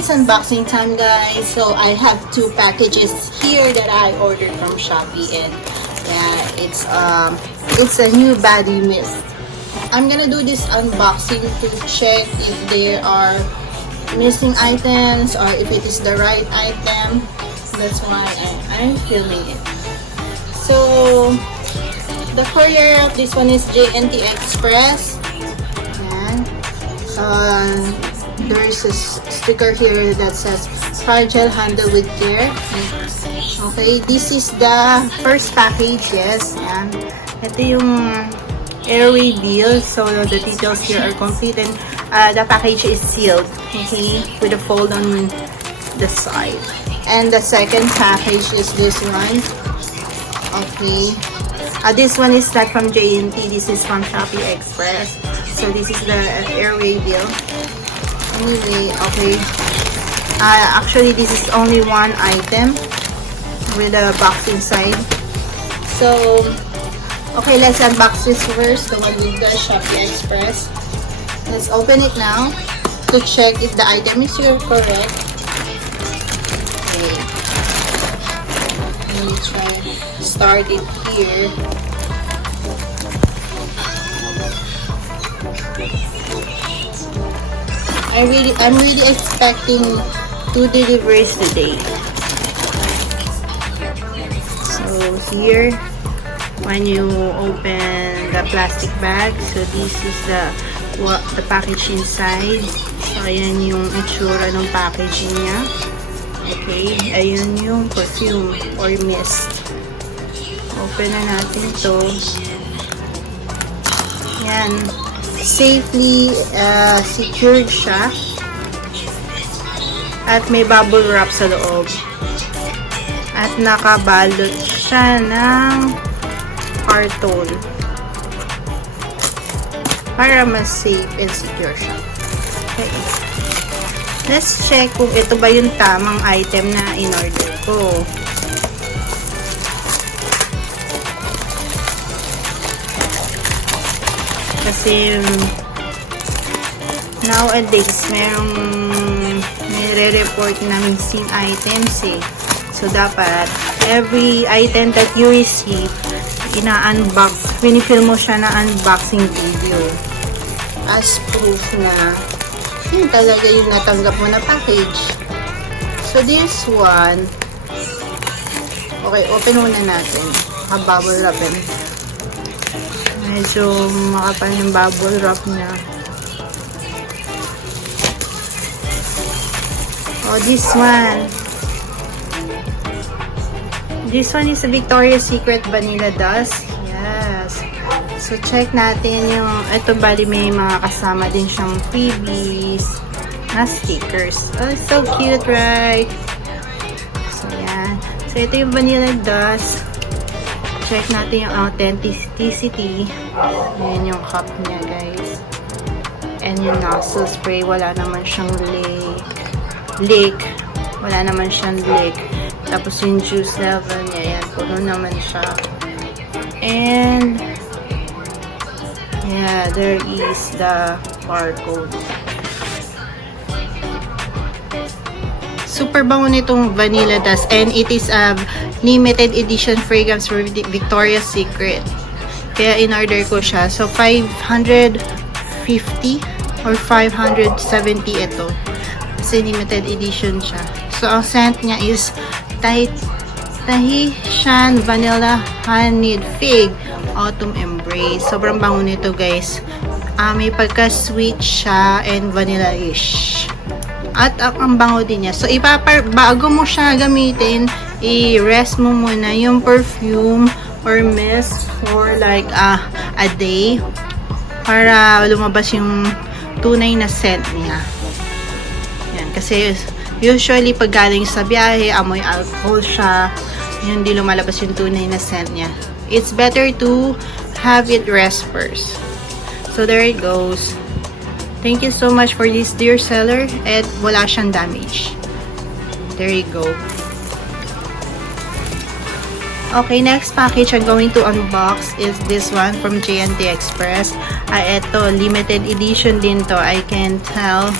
it's unboxing time, guys. So I have 2 packages here that I ordered from Shopee, and yeah, it's a new body mist. I'm gonna do this unboxing to check if there are missing items or if it is the right item. That's why I'm filming it. So the courier of this one is JNT Express. There's a sticker here that says fragile, handle with care. Okay, this is the first package. Yes, yan. Ito yung airway bill. So the details here are complete, and the package is sealed. Okay, with a fold on the side. And the second package is this one. Okay, this one is not from JNT. This is from Shopee Express. So this is the airway bill. Anyway, okay. Actually, this is only one item with a box inside. So, okay, let's unbox this first. The one with the Shopee Express. Let's open it now to check if the item is here correct. Okay. Let me try to start it here. I'm really expecting 2 deliveries today. So here, when you open the plastic bag, so this is the package inside. So ayan yung itsura ng packaging niya. Okay, ayun yung perfume or mist. Open na natin to. Yan. Safely secured siya, at may bubble wrap sa loob, at nakabalot siya ng karton para mas safe and secure siya. Okay, let's check kung ito ba yung tamang item na in-order ko. Kasi nowadays may re-report na missing items eh. So dapat every item that you receive, ina-unbox, pinifilm mo siya na unboxing video as proof na yun talaga yung natanggap mo na package. So this one, okay, open muna natin. Bubble wrap eh. Medyo makapal yung bubble wrap niya. Oh, this one. This one is a Victoria's Secret Vanilla Dust. Yes. So, check natin yung, ito bali may mga kasama din siyang freebies na stickers. Oh, so cute, right? So, yan. So, ito yung Vanilla Dust. Check natin yung authenticity. Ayan yung cup niya, guys. And yung nozzle spray, wala naman siyang leak. Wala naman siyang leak. Tapos yung juice level niya, ayan, puno naman siya. And yeah, there is the barcode. Super bango nitong Vanilla Dust, and it is a limited edition fragrance for Victoria's Secret. Kaya in-order ko siya. So, 550 or 570 ito. Kasi limited edition siya. So, ang scent niya is Tahitian Vanilla Honeyed Fig Autumn Embrace. Sobrang bango nito, guys. May pagka-sweet siya and vanilla-ish. At ang bango din niya. So, bago mo siya gamitin, i-rest mo muna yung perfume or mist for like a day para lumabas yung tunay na scent niya. Yan. Kasi usually pag galing sa biyahe, amoy alcohol siya, yun, di lumalabas yung tunay na scent niya. It's better to have it rest first. So, there it goes. Thank you so much for this, dear seller. At wala siyang damage. There you go. Okay, next package I'm going to unbox is this one from JNT Express. Ito, limited edition din to. I can tell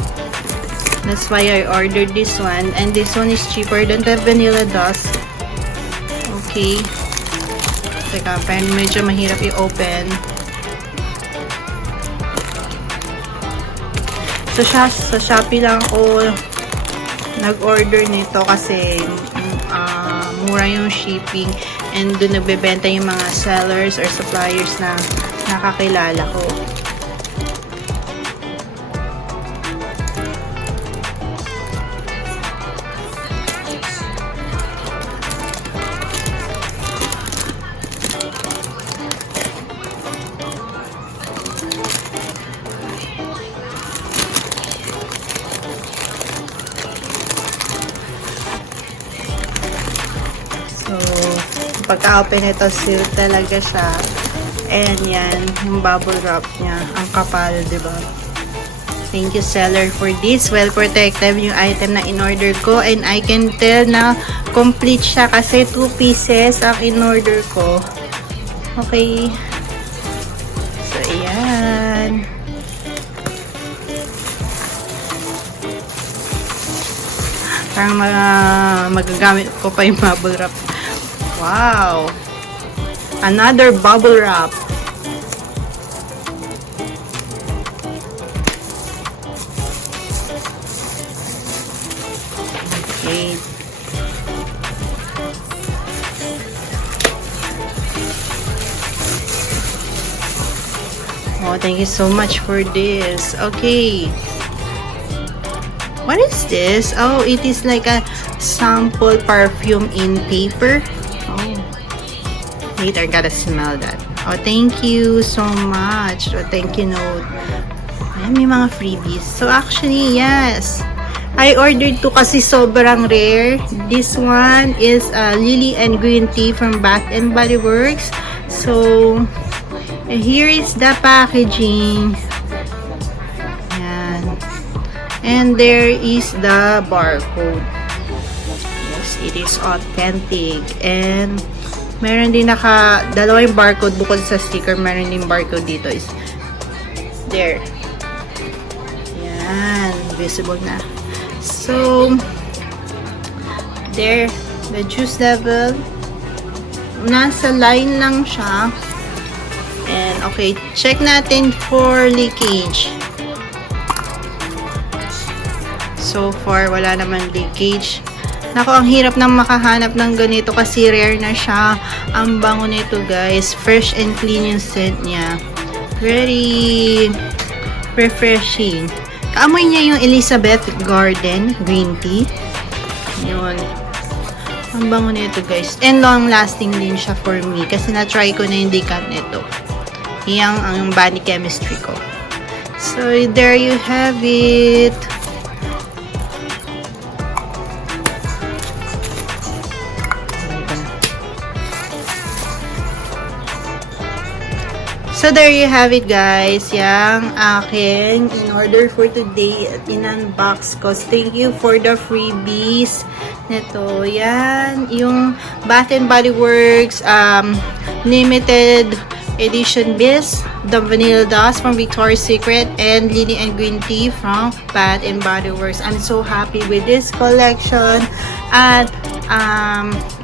That's why I ordered this one. And this one is cheaper than the vanilla dust. Okay. Teka, pero medyo mahirap i-open. So, sa Shopee lang ako nag-order nito kasi mura yung shipping. And doon nagbebenta yung mga sellers or suppliers na nakakilala ko. So, pagka-open ito, seal talaga siya. And yan, yung bubble wrap niya. Ang kapal, diba? Thank you, seller, for this. Well protected yung item na in-order ko. And I can tell na complete siya kasi 2 pieces ang in-order ko. Okay. So, ayan. Parang magagamit ko pa yung bubble wrap. Wow! Another bubble wrap. Okay. Oh, thank you so much for this. Okay. What is this? Oh, it is like a sample perfume in paper. Oh. Later, gotta smell that. Oh, thank you so much. Oh, thank you note. Ayan, may mga freebies. So, actually, yes. I ordered to kasi sobrang rare. This one is Lily and Green Tea from Bath and Body Works. So, here is the packaging. Ayan. And there is the barcode. Yes, it is authentic. And meron din dalawa yung barcode bukod sa sticker. Meron din barcode dito is there. Yan, visible na. So, there, the juice level. Nasa line lang siya. And okay, check natin for leakage. So far, wala naman leakage. Nako, ang hirap nang makahanap ng ganito kasi rare na siya. Ang bango nito, guys. Fresh and clean yung scent niya. Very refreshing. Kaamoy niya yung Elizabeth Garden Green Tea. Yun. Ang bango nito, guys. And long lasting din siya for me. Kasi na-try ko na yung decant nito. Yang ang body chemistry ko. So, there you have it. So, there you have it, guys. Yang aking in-order for today at in-unbox ko. Thank you for the freebies nito. Yan. Yung Bath and Body Works limited edition Biz, the Vanilla Dust from Victoria's Secret, and Lily and Green Tea from Bath and Body Works. I'm so happy with this collection. At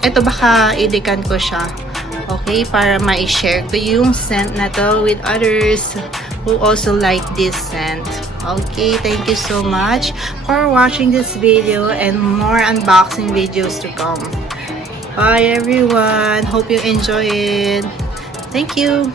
ito baka i-decan ko siya. Okay, para ma-share ko yung scent na to with others who also like this scent. Okay, thank you so much for watching this video and more unboxing videos to come. Bye everyone. Hope you enjoy it. Thank you.